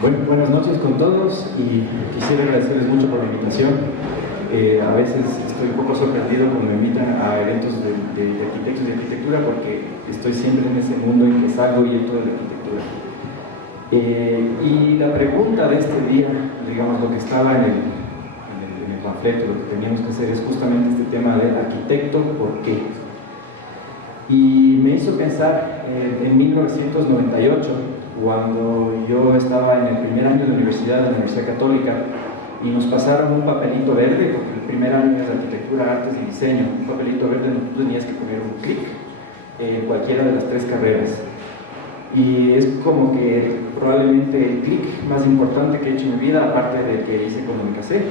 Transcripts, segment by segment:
Bueno, buenas noches con todos y quisiera agradecerles mucho por la invitación. A veces estoy un poco sorprendido cuando me invitan a eventos de arquitectos y arquitectura porque estoy siempre en ese mundo en que salgo y entro de la arquitectura. Y la pregunta de este día, digamos, lo que estaba en el panfleto, lo que teníamos que hacer es justamente este tema de arquitecto, ¿por qué? Y me hizo pensar en 1998, cuando yo estaba en el primer año de universidad, de la Universidad Católica, y nos pasaron un papelito verde, porque el primer año es arquitectura, artes y diseño, un papelito verde donde tú tenías que poner un clic en cualquiera de las tres carreras. Y es como que probablemente el clic más importante que he hecho en mi vida, aparte del que hice con Unicacé.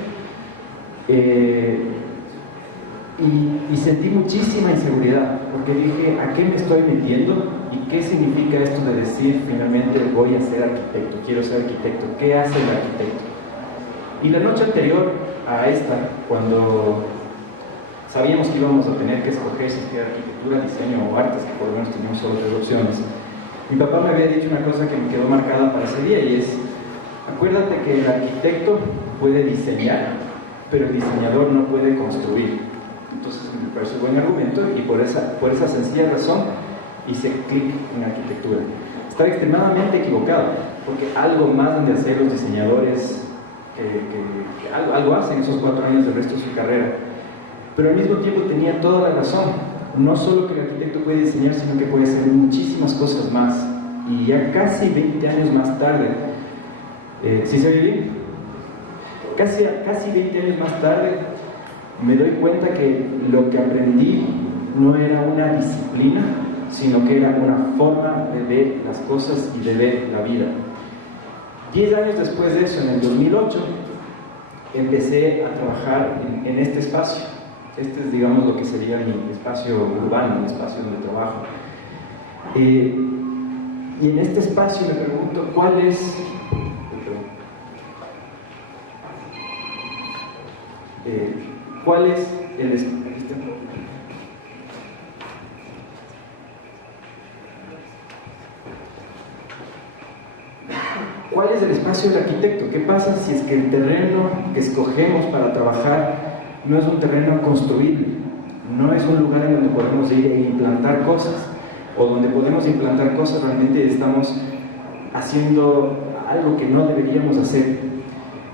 Y sentí muchísima inseguridad, porque dije, ¿a qué me estoy metiendo? ¿Y qué significa esto de decir, finalmente voy a ser arquitecto, quiero ser arquitecto? ¿Qué hace el arquitecto? Y la noche anterior a esta, cuando sabíamos que íbamos a tener que escoger si era arquitectura, diseño o artes, que por lo menos teníamos solo tres opciones, mi papá me había dicho una cosa que me quedó marcada para ese día, y es, acuérdate que el arquitecto puede diseñar, pero el diseñador no puede construir. Entonces me parece un buen argumento, y por esa sencilla razón hice clic en arquitectura. Estaba extremadamente equivocado, porque algo más han de hacer los diseñadores, algo hacen esos 4 años del resto de su carrera, pero al mismo tiempo tenía toda la razón. No solo que el arquitecto puede diseñar, sino que puede hacer muchísimas cosas más. Y ya casi 20 años más tarde, ¿sí se oye bien? Casi 20 años más tarde, me doy cuenta que lo que aprendí no era una disciplina, sino que era una forma de ver las cosas y de ver la vida. 10 años después de eso, en el 2008, empecé a trabajar en este espacio. Este es, digamos, lo que sería mi espacio urbano, mi espacio donde trabajo. Y en este espacio me pregunto, ¿cuál es el espacio del arquitecto? ¿Qué pasa si es que el terreno que escogemos para trabajar no es un terreno construible? No es un lugar en donde podemos ir e implantar cosas, o donde podemos implantar cosas realmente estamos haciendo algo que no deberíamos hacer.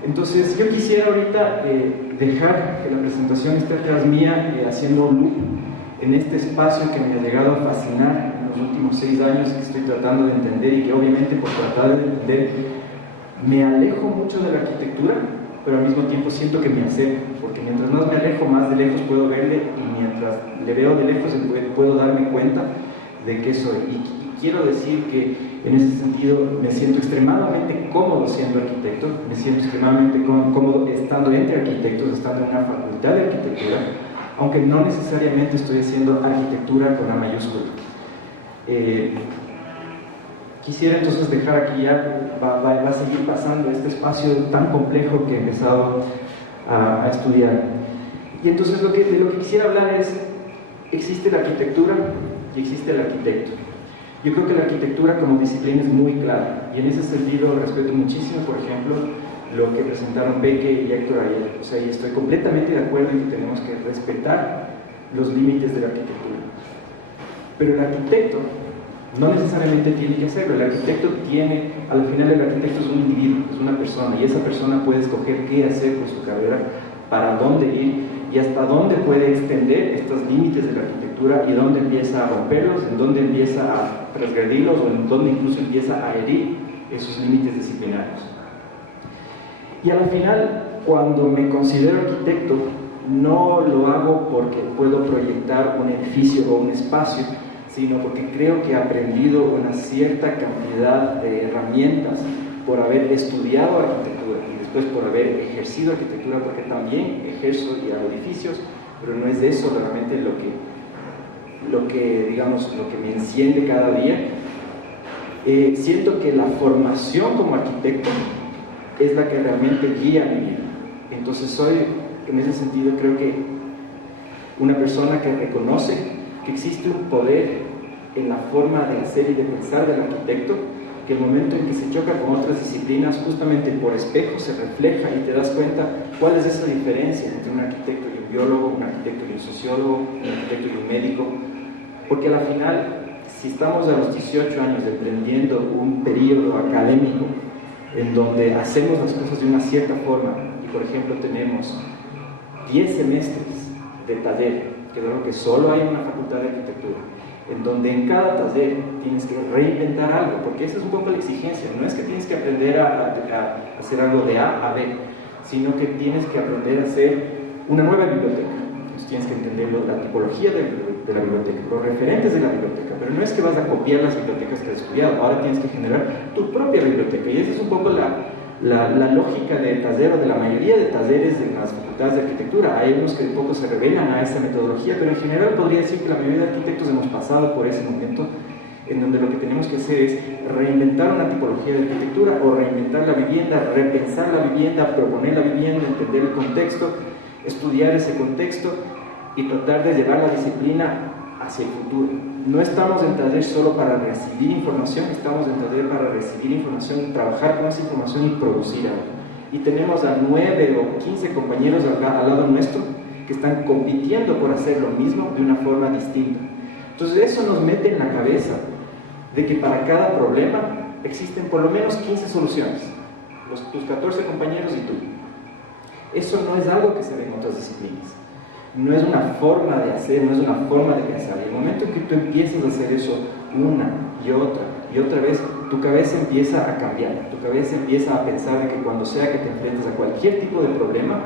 Entonces yo quisiera ahorita dejar que la presentación esté atrás mía, haciendo un loop en este espacio que me ha llegado a fascinar en los últimos 6 años, que estoy tratando de entender, y que obviamente por tratar de entender me alejo mucho de la arquitectura, pero al mismo tiempo siento que me acerco, porque mientras más me alejo, más de lejos puedo verle, y mientras le veo de lejos puedo darme cuenta de qué soy. Y quiero decir que en ese sentido me siento extremadamente cómodo siendo arquitecto, me siento extremadamente cómodo estando entre arquitectos, estando en una facultad de arquitectura, aunque no necesariamente estoy haciendo arquitectura con A mayúscula. Quisiera entonces dejar aquí ya, va a seguir pasando este espacio tan complejo que he empezado a estudiar. Y entonces de lo que quisiera hablar es, existe la arquitectura y existe el arquitecto. Yo creo que la arquitectura como disciplina es muy clara, y en ese sentido respeto muchísimo, por ejemplo, lo que presentaron Beke y Héctor ayer. O sea, y estoy completamente de acuerdo en que tenemos que respetar los límites de la arquitectura. Pero el arquitecto no necesariamente tiene que hacerlo. El arquitecto tiene, al final el arquitecto es un individuo, es una persona, y esa persona puede escoger qué hacer con su carrera, para dónde ir y hasta dónde puede extender estos límites de la arquitectura, y dónde empieza a romperlos, en dónde empieza a transgredirlos, o en dónde incluso empieza a herir esos límites disciplinarios. Y al final, cuando me considero arquitecto, no lo hago porque puedo proyectar un edificio o un espacio, sino porque creo que he aprendido una cierta cantidad de herramientas por haber estudiado arquitectura, y después por haber ejercido arquitectura, porque también ejerzo y hago edificios, pero no es de eso realmente lo que me enciende cada día. Siento que la formación como arquitecto es la que realmente guía mi vida. Entonces soy, en ese sentido, creo que una persona que reconoce que existe un poder en la forma de hacer y de pensar del arquitecto, que el momento en que se choca con otras disciplinas, justamente por espejo se refleja y te das cuenta cuál es esa diferencia entre un arquitecto y un biólogo, un arquitecto y un sociólogo, un arquitecto y un médico, porque al final, si estamos a los 18 años emprendiendo un periodo académico en donde hacemos las cosas de una cierta forma y, por ejemplo, tenemos 10 semestres de taller, que es algo que solo hay en una facultad de arquitectura, en donde en cada taller tienes que reinventar algo, porque esa es un poco la exigencia, no es que tienes que aprender a hacer algo de A a B, sino que tienes que aprender a hacer una nueva biblioteca. Entonces tienes que entender la tipología de la biblioteca, los referentes de la biblioteca, pero no es que vas a copiar las bibliotecas que has estudiado, ahora tienes que generar tu propia biblioteca, y esa es un poco la lógica del taller o de la mayoría de talleres en las facultades de arquitectura. Hay unos que un poco se revelan a esa metodología, pero en general podría decir que la mayoría de arquitectos hemos pasado por ese momento en donde lo que tenemos que hacer es reinventar una tipología de arquitectura o reinventar la vivienda, repensar la vivienda, proponer la vivienda, entender el contexto, estudiar ese contexto y tratar de llevar la disciplina hacia el futuro. No estamos en taller solo para recibir información, estamos en taller para recibir información, trabajar con esa información y producir algo. Y tenemos a 9 o 15 compañeros al lado nuestro que están compitiendo por hacer lo mismo de una forma distinta. Entonces eso nos mete en la cabeza de que para cada problema existen por lo menos 15 soluciones, tus 14 compañeros y tú. Eso no es algo que se ve en otras disciplinas. No es una forma de hacer, no es una forma de pensar. Y el momento en que tú empiezas a hacer eso una y otra vez, tu cabeza empieza a cambiar, tu cabeza empieza a pensar de que cuando sea que te enfrentes a cualquier tipo de problema,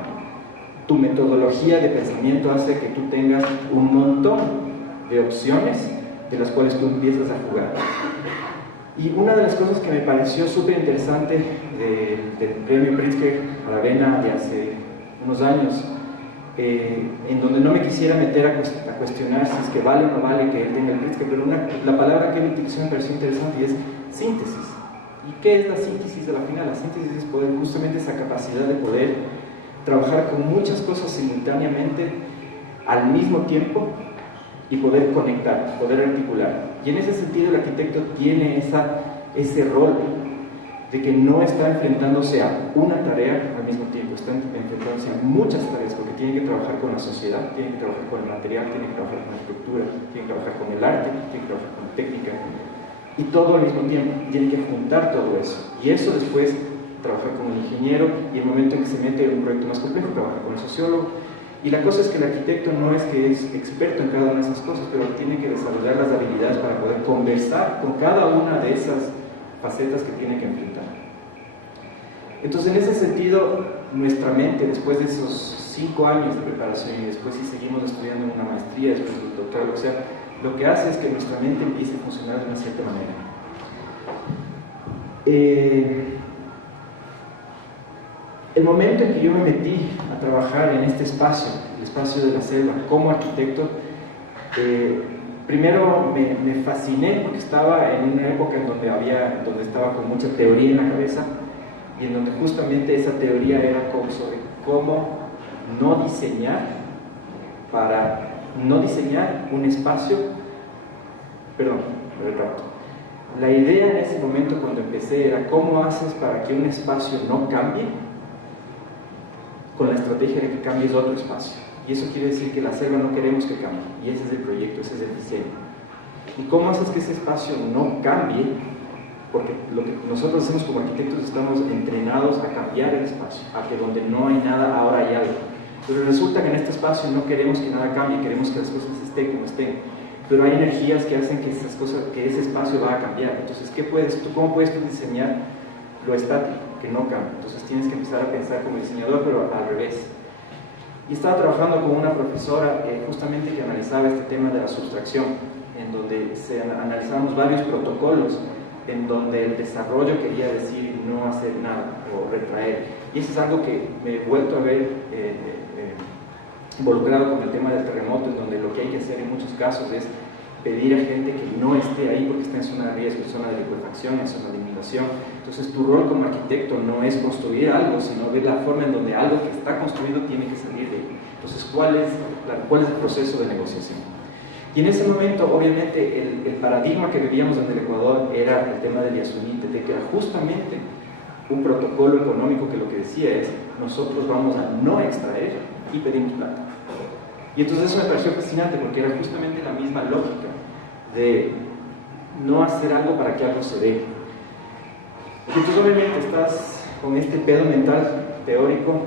tu metodología de pensamiento hace que tú tengas un montón de opciones de las cuales tú empiezas a jugar. Y una de las cosas que me pareció súper interesante del premio Pritzker Aravena de hace unos años, en donde no me quisiera meter a cuestionar si es que vale o no vale que él tenga el Pritzker, pero la palabra que él utilizó me pareció interesante y es síntesis. ¿Y qué es la síntesis de la final? La síntesis es poder, justamente esa capacidad de poder trabajar con muchas cosas simultáneamente al mismo tiempo y poder conectar, poder articular. Y en ese sentido el arquitecto tiene ese rol de que no está enfrentándose a una tarea al mismo tiempo, está enfrentándose a muchas tareas, porque tiene que trabajar con la sociedad, tiene que trabajar con el material, tiene que trabajar con la estructura, tiene que trabajar con el arte, tiene que trabajar con la técnica, y todo al mismo tiempo, tiene que juntar todo eso. Y eso después trabajar con el ingeniero, y el momento en que se mete en un proyecto más complejo, trabajar con el sociólogo. Y la cosa es que el arquitecto no es que es experto en cada una de esas cosas, pero tiene que desarrollar las habilidades para poder conversar con cada una de esas facetas que tiene que enfrentar. Entonces, en ese sentido, nuestra mente, después de esos 5 años de preparación y después si seguimos estudiando una maestría, después del doctorado, o sea, lo que hace es que nuestra mente empiece a funcionar de una cierta manera. El momento en que yo me metí a trabajar en este espacio, el espacio de la selva, como arquitecto, primero me fasciné porque estaba en una época en donde estaba con mucha teoría en la cabeza y en donde justamente esa teoría era sobre cómo no diseñar un espacio, la idea en ese momento cuando empecé era cómo haces para que un espacio no cambie con la estrategia de que cambies otro espacio. Y eso quiere decir que la selva no queremos que cambie, y ese es el proyecto, ese es el diseño. ¿Y cómo haces que ese espacio no cambie? Porque lo que nosotros hacemos como arquitectos estamos entrenados a cambiar el espacio, a que donde no hay nada, ahora hay algo. Pero resulta que en este espacio no queremos que nada cambie, queremos que las cosas estén como estén. Pero hay energías que hacen que ese espacio va a cambiar. Entonces, ¿cómo puedes tú diseñar lo estático, que no cambia? Entonces tienes que empezar a pensar como diseñador, pero al revés. Y estaba trabajando con una profesora justamente que analizaba este tema de la sustracción, en donde analizábamos varios protocolos, en donde el desarrollo quería decir no hacer nada o retraer. Y eso es algo que me he vuelto a ver involucrado con el tema del terremoto, en donde lo que hay que hacer en muchos casos es pedir a gente que no esté ahí porque está en zona de riesgo, en zona de licuefacción, en zona de inundación. Entonces tu rol como arquitecto no es construir algo, sino ver la forma en donde algo que está construido tiene que salir de ahí. Entonces, ¿cuál es el proceso de negociación? Y en ese momento, obviamente, el paradigma que vivíamos en el Ecuador era el tema del Yasuní, de que era justamente un protocolo económico que lo que decía es: nosotros vamos a no extraer y pedimos plata. Y entonces eso me pareció fascinante, porque era justamente la misma lógica de no hacer algo para que algo se dé. Y entonces obviamente estás con este pedo mental teórico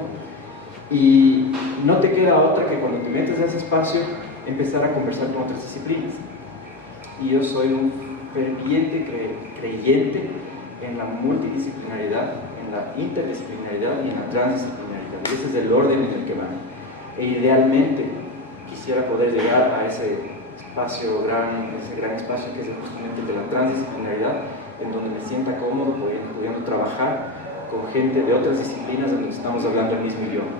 y no te queda otra que, cuando te metes a ese espacio, empezar a conversar con otras disciplinas. Y yo soy un ferviente creyente en la multidisciplinaridad, en la interdisciplinaridad y en la transdisciplinaridad. Y ese es el orden en el que van. E idealmente quisiera poder llegar a ese gran espacio que es justamente el de la transdisciplinaridad, en donde me sienta cómodo pudiendo trabajar con gente de otras disciplinas en donde estamos hablando el mismo idioma.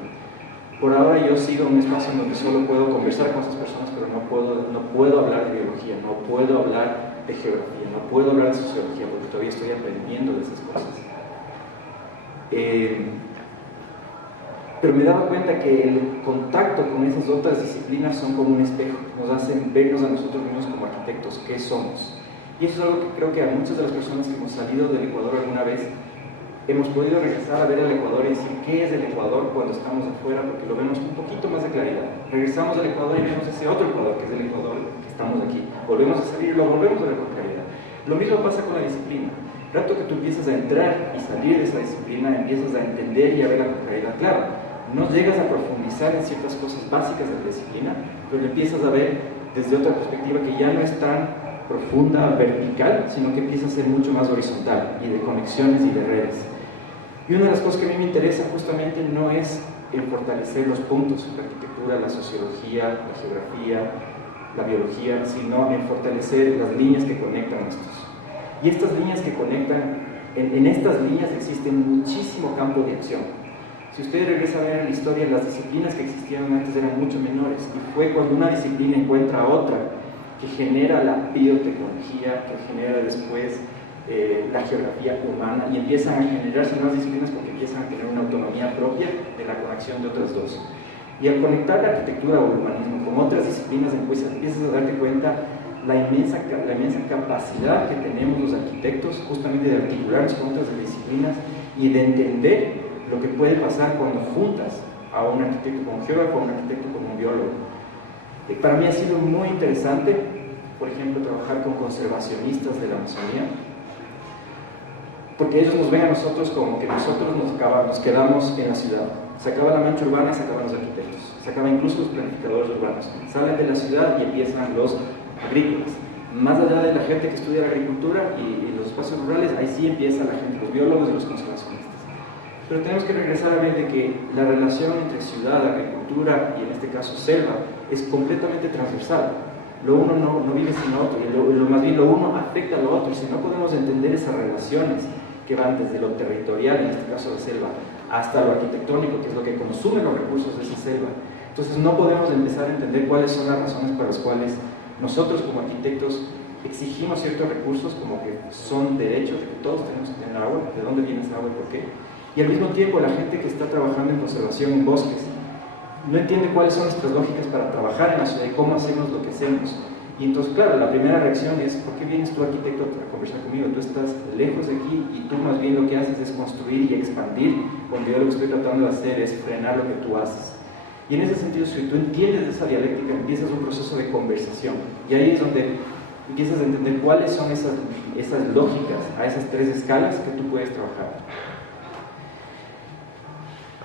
Por ahora yo sigo en un espacio en donde solo puedo conversar con esas personas, pero no puedo hablar de biología, no puedo hablar de geografía, no puedo hablar de sociología, porque todavía estoy aprendiendo de esas cosas. Pero me he dado cuenta que el contacto con esas otras disciplinas son como un espejo, nos hacen vernos a nosotros mismos como arquitectos, qué somos. Y eso es algo que creo que a muchas de las personas que hemos salido del Ecuador alguna vez hemos podido regresar a ver el Ecuador y decir qué es el Ecuador cuando estamos afuera, porque lo vemos un poquito más de claridad. Regresamos al Ecuador y vemos ese otro Ecuador, que es el Ecuador que estamos aquí. Volvemos a salir y lo volvemos a ver con claridad. Lo mismo pasa con la disciplina. Rato que tú empiezas a entrar y salir de esa disciplina, empiezas a entender y a verla con claridad. Claro, no llegas a profundizar en ciertas cosas básicas de la disciplina, pero lo empiezas a ver desde otra perspectiva que ya no es tan profunda, vertical, sino que empieza a ser mucho más horizontal, y de conexiones y de redes. Y una de las cosas que a mí me interesa justamente no es en fortalecer los puntos, la arquitectura, la sociología, la geografía, la biología, sino en fortalecer las líneas que conectan estos. Y estas líneas que conectan, en estas líneas existe muchísimo campo de acción. Si usted regresa a ver en la historia, las disciplinas que existían antes eran mucho menores, y fue cuando una disciplina encuentra a otra que genera la biotecnología, que genera después la geografía humana, y empiezan a generarse nuevas disciplinas porque empiezan a tener una autonomía propia de la conexión de otras dos. Y al conectar la arquitectura o el urbanismo con otras disciplinas, empiezas a darte cuenta la inmensa capacidad que tenemos los arquitectos justamente de articularnos con otras disciplinas y de entender lo que puede pasar cuando juntas a un arquitecto con un geógrafo, a un arquitecto con un biólogo. Para mí ha sido muy interesante, por ejemplo, trabajar con conservacionistas de la Amazonía, porque ellos nos ven a nosotros como que nosotros nos quedamos en la ciudad. Se acaba la mancha urbana y se acaban los arquitectos, se acaban incluso los planificadores urbanos, salen de la ciudad y empiezan los agrícolas. Más allá de la gente que estudia la agricultura y los espacios rurales, ahí sí empieza la gente, los biólogos y los conservacionistas. Pero tenemos que regresar a ver de que la relación entre ciudad, agricultura y en este caso selva es completamente transversal. Lo uno no vive sin lo otro, y más bien lo uno afecta a lo otro. Y si no podemos entender esas relaciones que van desde lo territorial, en este caso la selva, hasta lo arquitectónico, que es lo que consume los recursos de esa selva, entonces no podemos empezar a entender cuáles son las razones para las cuales nosotros como arquitectos exigimos ciertos recursos como que son derechos, de que todos tenemos que tener agua, de dónde viene esa agua y por qué. Y al mismo tiempo la gente que está trabajando en conservación en bosques no entiende cuáles son nuestras lógicas para trabajar en la ciudad y cómo hacemos lo que hacemos. Y entonces, claro, la primera reacción es: ¿por qué vienes tú, arquitecto, a conversar conmigo? Tú estás lejos de aquí y tú más bien lo que haces es construir y expandir, cuando yo lo que estoy tratando de hacer es frenar lo que tú haces. Y en ese sentido, si tú entiendes esa dialéctica, empiezas un proceso de conversación. Y ahí es donde empiezas a entender cuáles son esas lógicas a esas tres escalas que tú puedes trabajar.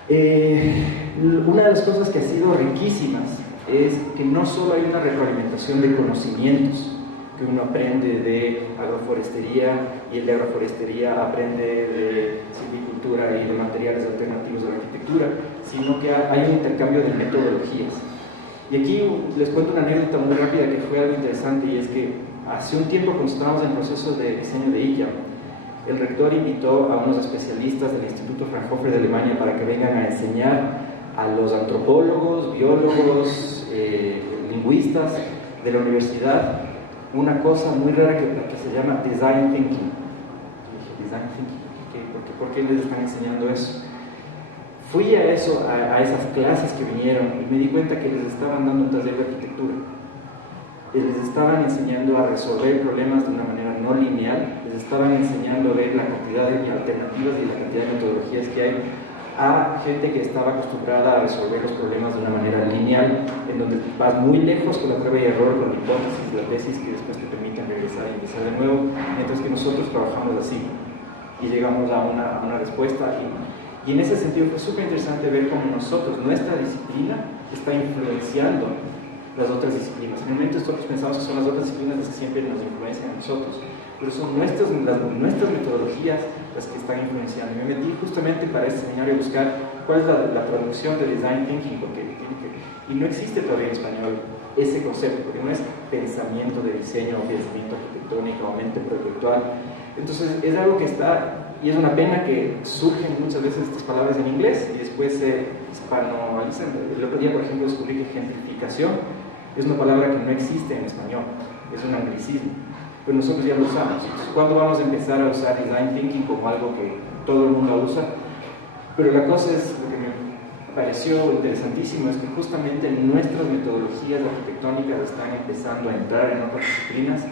Una de las cosas que ha sido riquísimas es que no solo hay una retroalimentación de conocimientos, que uno aprende de agroforestería y el de agroforestería aprende de silvicultura y de materiales alternativos a la arquitectura, sino que hay un intercambio de metodologías. Y aquí les cuento una anécdota muy rápida que fue algo interesante, y es que hace un tiempo, cuando estábamos en proceso de diseño de IKEA, el rector invitó a unos especialistas del Instituto Fraunhofer de Alemania para que vengan a enseñar a los antropólogos, biólogos, lingüistas de la universidad una cosa muy rara que se llama Design Thinking. Design Thinking, ¿por qué les están enseñando eso? Fui a esas clases que vinieron y me di cuenta que les estaban dando un taller de arquitectura. les estaban enseñando a resolver problemas de una manera no lineal, les estaban enseñando a ver la cantidad de alternativas y la cantidad de metodologías que hay, a gente que estaba acostumbrada a resolver los problemas de una manera lineal, en donde vas muy lejos con la prueba y error, con la hipótesis, la tesis que después te permiten regresar y empezar de nuevo, mientras que nosotros trabajamos así y llegamos a una respuesta. Y en ese sentido fue súper interesante ver cómo nosotros, nuestra disciplina, está influenciando las otras disciplinas. En el momento nosotros pensamos que son las otras disciplinas las que siempre nos influencian a nosotros, pero son nuestras metodologías las que están influenciando. Y me metí justamente para este seminario a buscar cuál es la traducción de design thinking, y no existe todavía en español ese concepto, porque no es pensamiento de diseño o pensamiento arquitectónico o mente proyectual. Entonces es algo que está, y es una pena que surgen muchas veces estas palabras en inglés y después se hispanoalizan. El otro día, por ejemplo, descubrí que gentrificación es una palabra que no existe en español, es un anglicismo, pero nosotros ya lo usamos. Entonces, ¿cuándo vamos a empezar a usar design thinking como algo que todo el mundo usa? Pero la cosa es, lo que me pareció interesantísimo es que justamente nuestras metodologías arquitectónicas están empezando a entrar en otras disciplinas,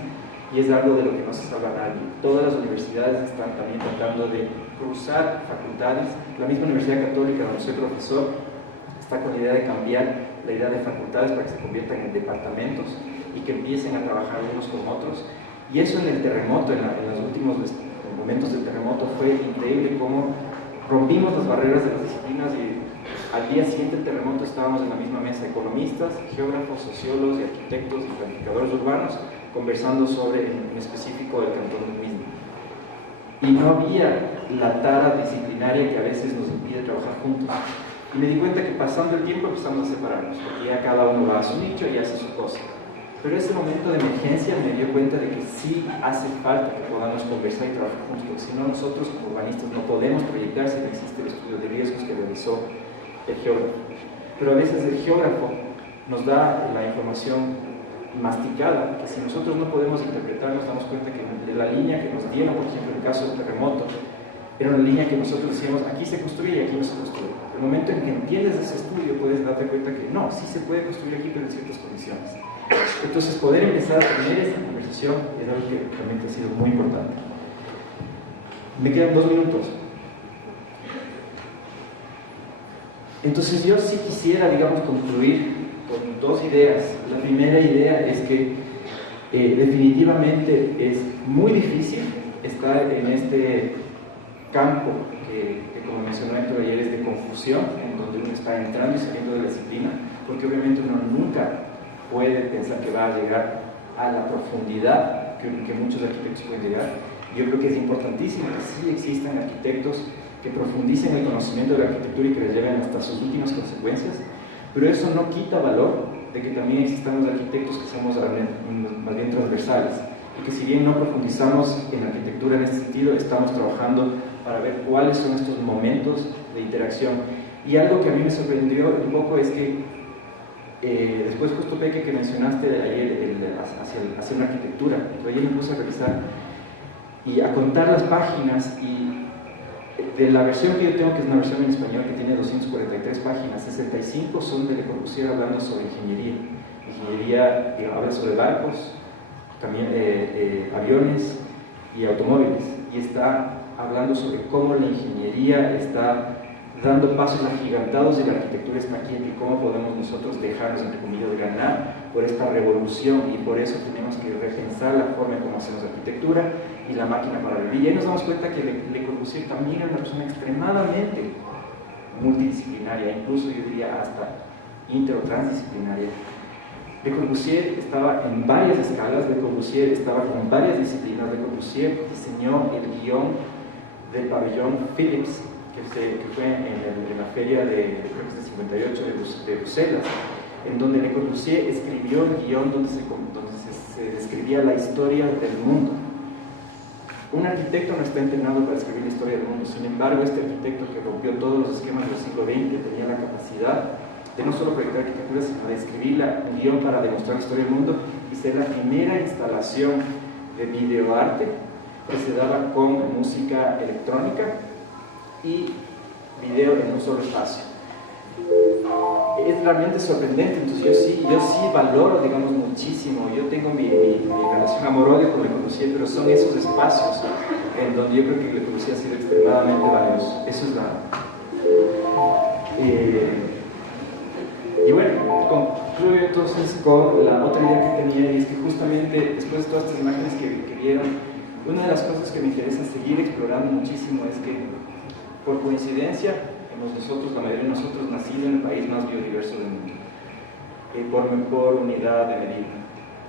y es algo de lo que no se sabe nadie. Todas las universidades están también tratando de cruzar facultades. La misma Universidad Católica, donde soy profesor, está con la idea de cambiar la idea de facultades para que se conviertan en departamentos y que empiecen a trabajar unos con otros. Y eso en el terremoto, en los últimos momentos del terremoto, fue increíble cómo rompimos las barreras de las disciplinas, y al día siguiente del terremoto estábamos en la misma mesa, economistas, geógrafos, sociólogos y arquitectos y planificadores urbanos, conversando sobre, en específico, el cantón mismo. Y no había la tara disciplinaria que a veces nos impide trabajar juntos. Y me di cuenta que pasando el tiempo empezamos a separarnos, porque ya cada uno va a su nicho y hace su cosa. Pero ese momento de emergencia me dio cuenta de que sí hace falta que podamos conversar y trabajar juntos, porque si no, nosotros como urbanistas no podemos proyectar si no existe el estudio de riesgos que realizó el geógrafo. Pero a veces el geógrafo nos da la información masticada, que si nosotros no podemos interpretar, nos damos cuenta que de la línea que nos dieron, por ejemplo, en el caso del terremoto, era una línea que nosotros decíamos, aquí se construye y aquí no se construye. El momento en que entiendes ese estudio, puedes darte cuenta que no, sí se puede construir aquí, pero en ciertas condiciones. Entonces, poder empezar a tener esta conversación es algo que realmente ha sido muy importante. Me quedan 2 minutos. Entonces, yo sí quisiera, digamos, concluir con 2 ideas. La primera idea es que definitivamente es muy difícil estar en este campo que como mencionó Héctor ayer, es de confusión, en donde uno está entrando y saliendo de la disciplina, porque obviamente uno nunca puede pensar que va a llegar a la profundidad que muchos arquitectos pueden llegar. Yo creo que es importantísimo que sí existan arquitectos que profundicen el conocimiento de la arquitectura y que les lleven hasta sus últimas consecuencias, pero eso no quita valor de que también existan los arquitectos que somos más bien transversales, y que si bien no profundizamos en arquitectura en este sentido, estamos trabajando para ver cuáles son estos momentos de interacción. Y algo que a mí me sorprendió un poco es que después justo Peque que mencionaste ayer hacia una arquitectura, yo ayer me puse a revisar y a contar las páginas, y de la versión que yo tengo, que es una versión en español que tiene 243 páginas, 65 son de Le Corbusier hablando sobre ingeniería que habla sobre barcos, también aviones y automóviles, y está hablando sobre cómo la ingeniería está dando pasos agigantados y la arquitectura está aquí, y cómo podemos nosotros dejarnos, entre comillas, ganar por esta revolución, y por eso tenemos que repensar la forma en cómo hacemos arquitectura y la máquina para vivir. Y ahí nos damos cuenta que Le Corbusier también era una persona extremadamente multidisciplinaria, incluso yo diría hasta inter o transdisciplinaria. Le Corbusier estaba en varias escalas, Le Corbusier estaba con varias disciplinas. Le Corbusier diseñó el guión del pabellón Philips, que fue en la feria de 58 de Bruselas, en donde Le Corbusier escribió el guión donde se describía la historia del mundo. Un arquitecto no está entrenado para escribir la historia del mundo, sin embargo, este arquitecto que rompió todos los esquemas del siglo XX tenía la capacidad de no solo proyectar arquitectura, sino de escribir un guión para demostrar la historia del mundo y ser la primera instalación de videoarte que se daba con música electrónica y video en un solo espacio. es realmente sorprendente. Entonces yo sí valoro, digamos, muchísimo. Yo tengo mi relación amor-odio con la ecología, pero son esos espacios en donde yo creo que la ecología ha sido extremadamente valiosa. Eso es la... y bueno, concluyo entonces con la otra idea que tenía, y es que justamente después de todas estas imágenes que vieron, una de las cosas que me interesa seguir explorando muchísimo es que, por coincidencia, la mayoría de nosotros nacido en el país más biodiverso del mundo, por unidad de medida.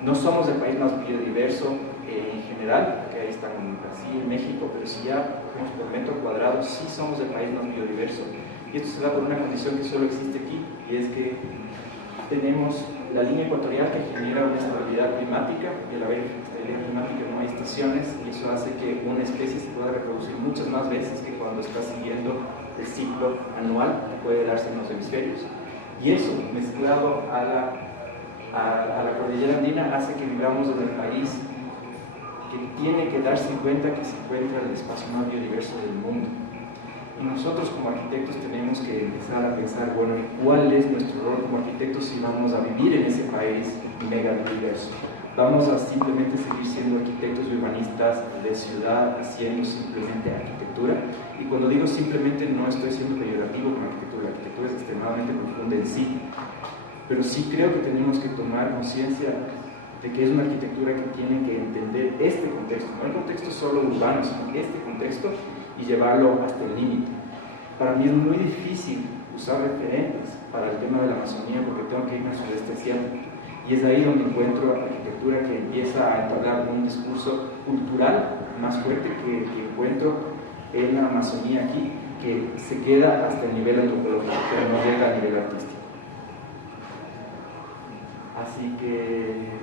No somos el país más biodiverso en general, porque ahí están Brasil, México, pero si ya cogemos por metro cuadrado, sí somos el país más biodiverso. Y esto se da por una condición que solo existe aquí, y es que tenemos la línea ecuatorial que genera una estabilidad climática, y al haber estabilidad climática no hay estaciones, y eso hace que una especie se pueda reproducir muchas más veces que cuando está siguiendo el ciclo anual que puede darse en los hemisferios. Y eso, mezclado a la cordillera andina, hace que vivamos en el país que tiene que darse cuenta que se encuentra el espacio más biodiverso del mundo. Y nosotros como arquitectos tenemos que empezar a pensar, bueno, ¿cuál es nuestro rol como arquitectos si vamos a vivir en ese país mega biodiverso? ¿Vamos a simplemente seguir siendo arquitectos y urbanistas de ciudad haciendo simplemente arquitectura? Y cuando digo simplemente no estoy siendo peyorativo con la arquitectura es extremadamente profunda en sí, pero sí creo que tenemos que tomar conciencia de que es una arquitectura que tiene que entender este contexto, no el contexto solo urbano, sino este contexto, y llevarlo hasta el límite. Para mí es muy difícil usar referentes para el tema de la Amazonía porque tengo que irme al sudeste asiático, y es ahí donde encuentro arquitectura que empieza a entablar un discurso cultural más fuerte que encuentro en la Amazonía aquí, que se queda hasta el nivel antropológico, pero no llega al nivel artístico. Así que